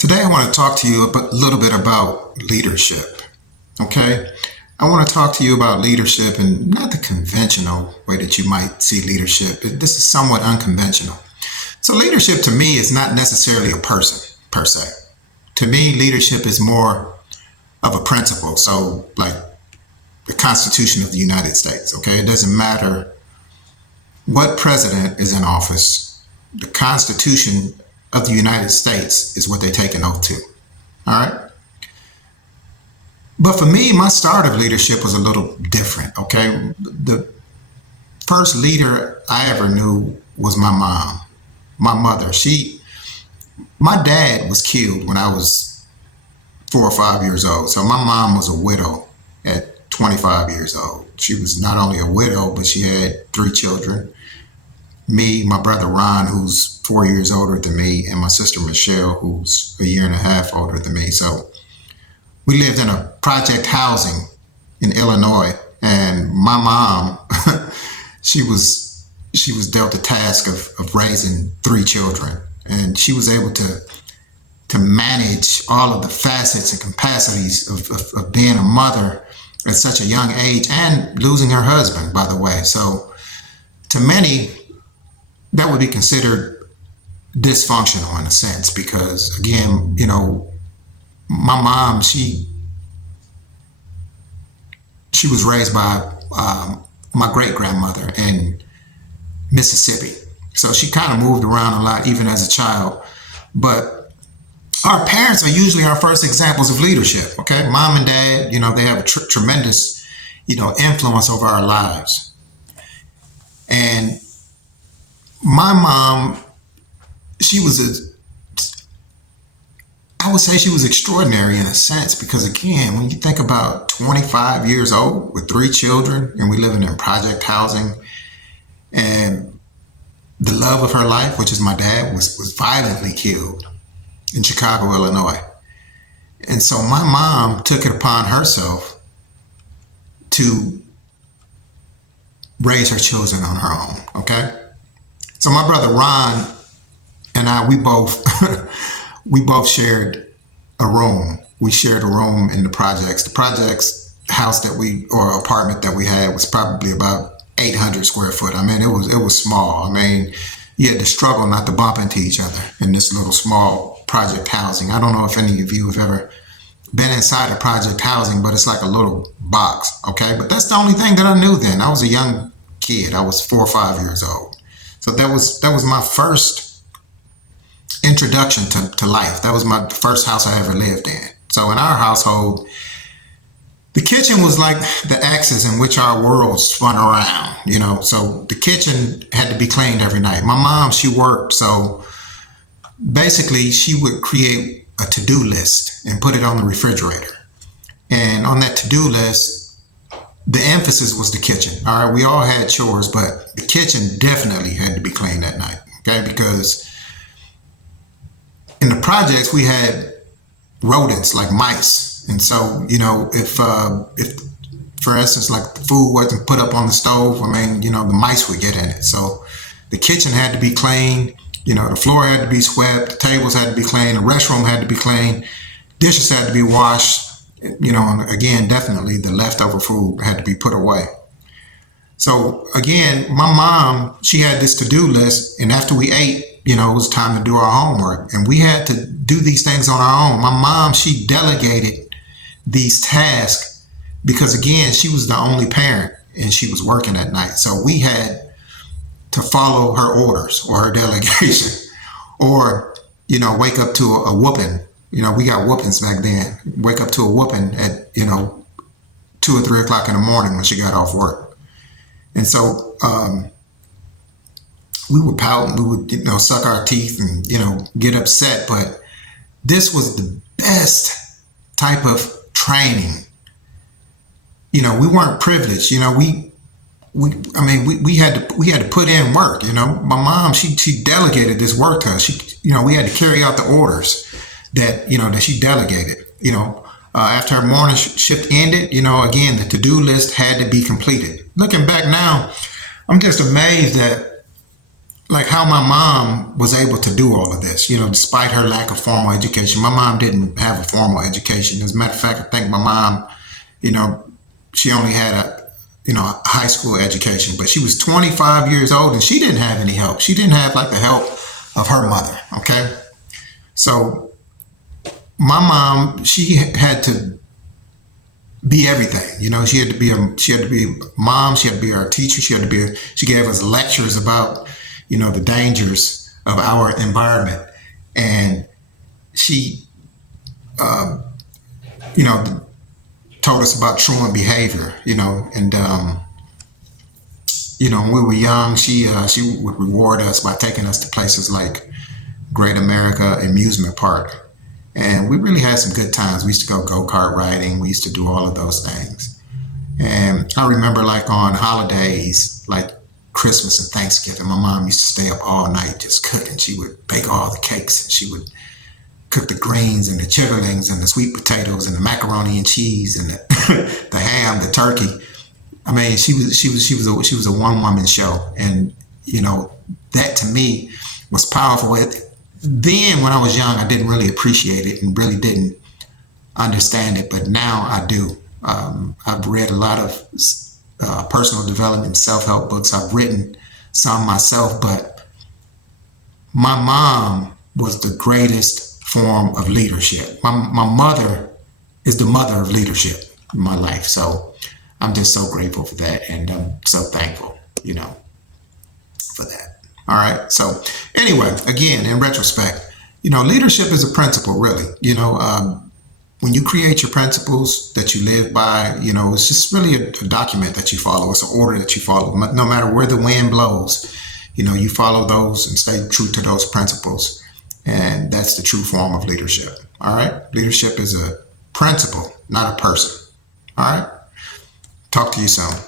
Today, I want to talk to you a little bit about leadership. Okay? I want to talk to you about leadership and not the conventional way that you might see leadership. This is somewhat unconventional. So, leadership to me is not necessarily a person per se. To me, leadership is more of a principle. So, like the Constitution of the United States. Okay? It doesn't matter what president is in office, the Constitution of the United States is what they take an oath to. All right. But for me, my start of leadership was a little different. Okay. The first leader I ever knew was my mom, my mother. My dad was killed when I was 4 or 5 years old. So my mom was a widow at 25 years old. She was not only a widow, but she had 3 children. Me, my brother Ron, who's 4 years older than me, and my sister Michelle, who's a year and a half older than me. So we lived in a project housing in Illinois, and my mom, she was dealt the task of raising 3 children, and she was able to manage all of the facets and capacities of being a mother at such a young age, and losing her husband, by the way. So to many, that would be considered dysfunctional in a sense, because again, my mom, she was raised by my great grandmother in Mississippi. So she kind of moved around a lot, even as a child. But our parents are usually our first examples of leadership. Okay. Mom and dad, they have a tremendous, influence over our lives. And my mom, I would say she was extraordinary in a sense, because again, when you think about 25 years old with 3 children, and we living in project housing, and the love of her life, which is my dad, was violently killed in Chicago, Illinois. And so my mom took it upon herself to raise her children on her own. Okay. So my brother Ron and I, we both shared a room. We shared a room in the projects. The projects house or apartment that we had was probably about 800 square foot. I mean, it was small. I mean, you had to struggle not to bump into each other in this little small project housing. I don't know if any of you have ever been inside a project housing, but it's like a little box. Okay. But that's the only thing that I knew then. I was a young kid. I was 4 or 5 years old. So that was my first introduction to life. That was my first house I ever lived in. So in our household, the kitchen was like the axis in which our world spun around, So the kitchen had to be cleaned every night. My mom, she worked. So basically she would create a to-do list and put it on the refrigerator. And on that to-do list, the emphasis was the kitchen. All right. We all had chores, but the kitchen definitely had to be cleaned that night. Okay. Because in the projects, we had rodents like mice. And so, if for instance, like the food wasn't put up on the stove, the mice would get in it. So the kitchen had to be clean. The floor had to be swept. The tables had to be clean. The restroom had to be clean. Dishes had to be washed. And again, definitely the leftover food had to be put away. So again, my mom, she had this to-do list, and after we ate, it was time to do our homework, and we had to do these things on our own. My mom, she delegated these tasks because again, she was the only parent and she was working at night. So we had to follow her orders or her delegation or, wake up to a whooping. We got whoopings back then. Wake up to a whooping at, 2 or 3 o'clock in the morning when she got off work. And so we would pout and we would, suck our teeth and, get upset. But this was the best type of training. We weren't privileged. We had to put in work. My mom, she delegated this work to us. We had to carry out the orders that she delegated. After her morning shift ended, again, the to-do list had to be completed. Looking back now, I'm just amazed that like how my mom was able to do all of this, despite her lack of formal education. My mom didn't have a formal education. As a matter of fact, I think my mom, you know, she only had a high school education, but she was 25 years old and she didn't have any help. She didn't have like the help of her mother. Okay. So my mom, she had to be everything. She had to be a mom. She had to be our teacher. She gave us lectures about, the dangers of our environment. And she, told us about truant behavior, and, when we were young, she would reward us by taking us to places like Great America Amusement Park. And we really had some good times. We used to go-kart riding. We used to do all of those things. And I remember like on holidays, like Christmas and Thanksgiving, my mom used to stay up all night just cooking. She would bake all the cakes. And she would cook the greens and the chitterlings and the sweet potatoes and the macaroni and cheese and the ham, the turkey. I mean, she was a one-woman show. And, that to me was powerful. Then when I was young, I didn't really appreciate it and really didn't understand it, but now I do. I've read a lot of personal development, self-help books. I've written some myself, but my mom was the greatest form of leadership. My mother is the mother of leadership in my life. So I'm just so grateful for that. And I'm so thankful, for that. All right. So anyway, again, in retrospect, leadership is a principle, really. When you create your principles that you live by, it's just really a document that you follow. It's an order that you follow. No matter where the wind blows, you follow those and stay true to those principles. And that's the true form of leadership. All right. Leadership is a principle, not a person. All right. Talk to you soon.